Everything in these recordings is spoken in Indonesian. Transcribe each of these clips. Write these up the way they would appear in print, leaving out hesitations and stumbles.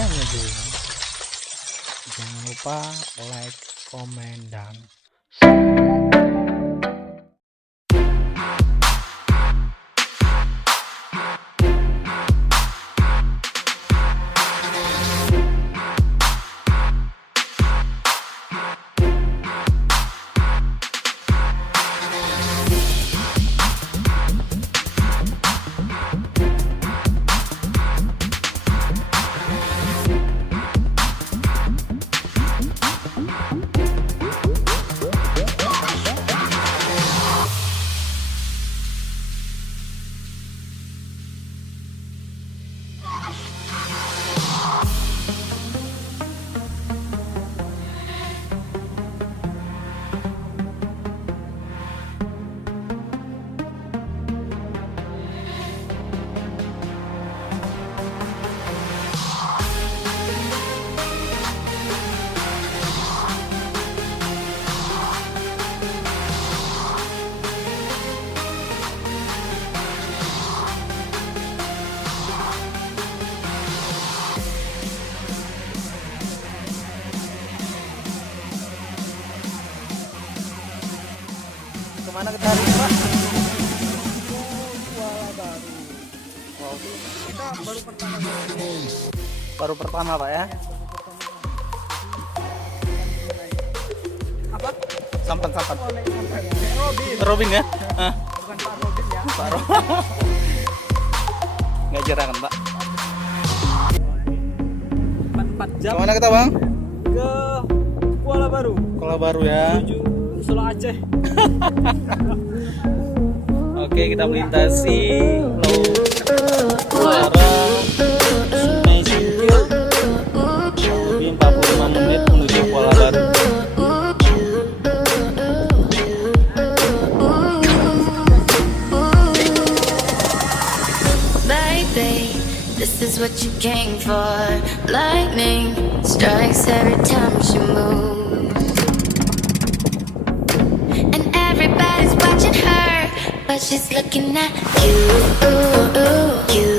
channelnya dulu. Jangan lupa like, komen, dan kemana kita hari ini, Pak? Kuala baru. Wow. Kita baru pertama Pak ya? Apa? Sampan. Robin Robin ya? bukan Pak Robin ya. Pak Robin. Nggak jarang kan Pak? 4 jam Kemana kita Bang? ke Kuala Baru. Kuala Baru ya. Menuju Solo Aceh. Oke, kita melintasi Laut Utara Sungai Singkil, lebih 45 menit menuju Kuala Baru. Baby, this is what you came for. Lightning strikes every time she moves, and everybody's watching her, but she's looking at you, you,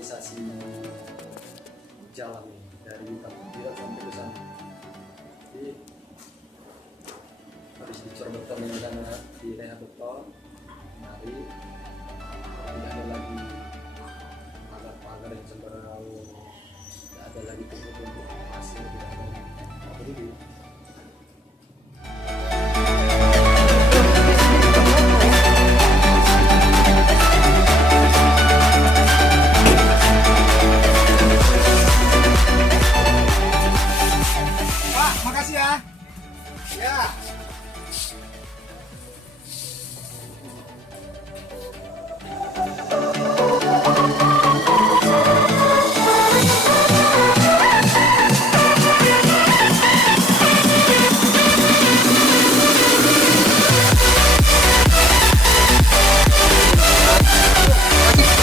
visualisasi jalan nih dari Tampilan sampai ke sana. Jadi habis dicor beton yang sana direhat beton, mari tidak ada lagi pagar-pagar yang sembarangan, tidak ada lagi tumpuk-tumpuk pasir, tidak ada apa itu. Makasih ya. Ya.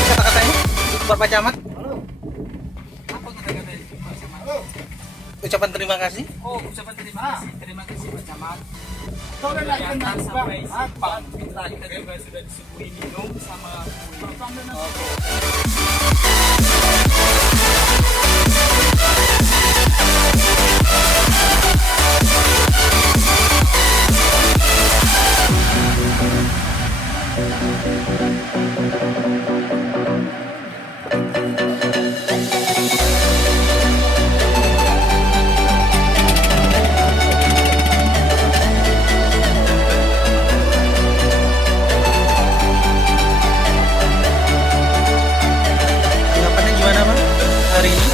Kata-katanya buat Pak Camat. Apa kata-katanya Pak Camat? Ucapan terima kasih. Oh, ucapan terima kasih. Terima kasih Pak Camat. Kau udah Dari lagi atas sampai apa? simpang. Kita juga sudah disuguhi minum sama Tanggapannya gimana Bang hari ini?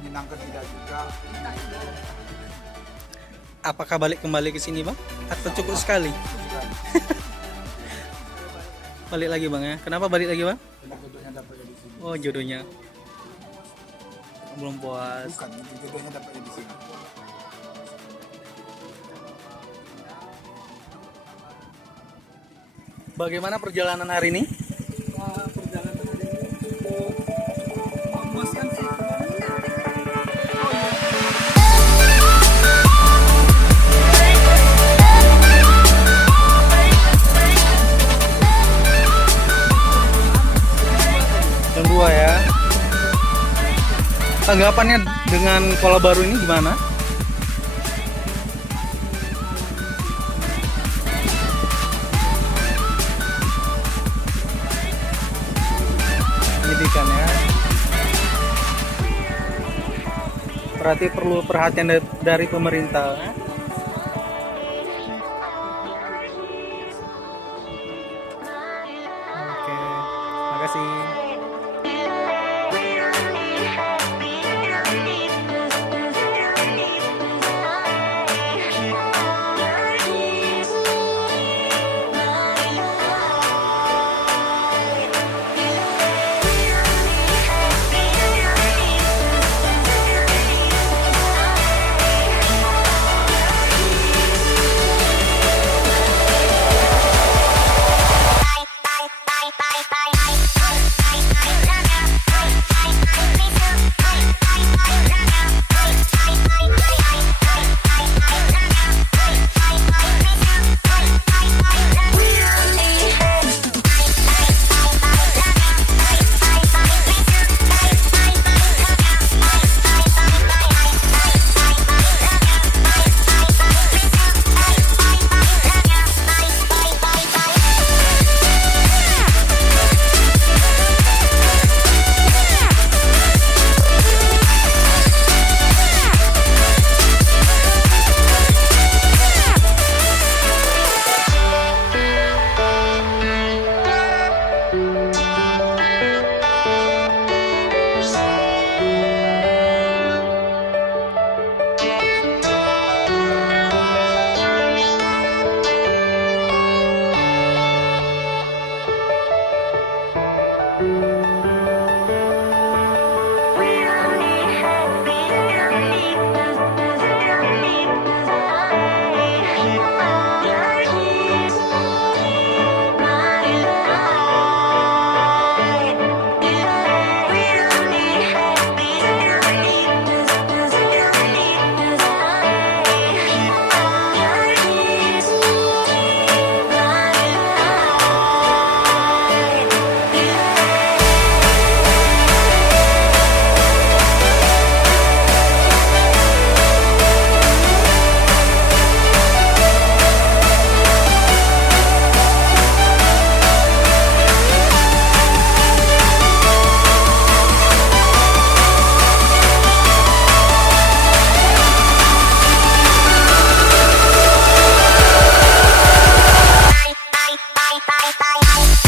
Menyenangkan tidak juga. Apakah balik kembali ke sini Bang? Atau cukup sekali? Balik lagi Bang ya. Kenapa balik lagi Bang? Karena jodohnya dapat di sini. Oh jodohnya belum puas. Bukan, jodohnya dapat di sini. Bagaimana perjalanan hari ini? perjalanan hari ini cukup memuaskan sih. Yang dua ya. Tanggapannya dengan Kuala Baru ini gimana? Pendidikan ya. Berarti perlu perhatian dari pemerintah ya? Oke, makasih. Bye. bye.